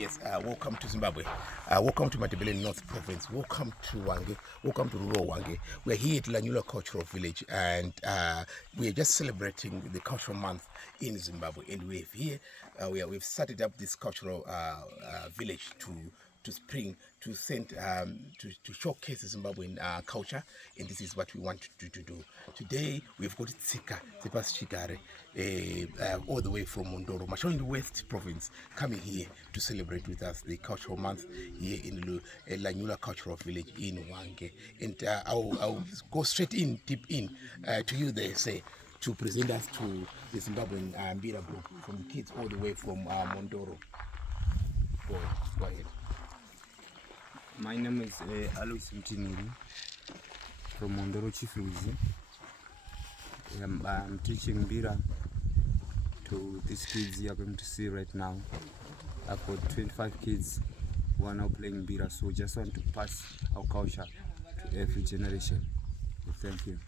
Yes, welcome to Zimbabwe. Welcome to Matebele North Province. Welcome to Wange. Welcome to rural Wange. We're here at Lanyula Cultural Village, and we're just celebrating the Cultural Month in Zimbabwe. And we've started up this cultural village to send to showcase the Zimbabwean culture, and this is what we want to do. Today we've got Tsika Chigare all the way from Mondoro, Mashoni West Province, coming here to celebrate with us the Cultural Month here in Lanyula Cultural Village in Wange. And I'll go straight in, deep in to you there, say, to present us to the Zimbabwean Mbira group, from kids all the way from Mondoro. Go ahead. My name is Alois Mtiniri from Mondoro Chifuzi. I'm teaching Mbira to these kids you are going to see right now. I've got 25 kids who are now playing Mbira, so we just want to pass our culture to every generation. So thank you.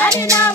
I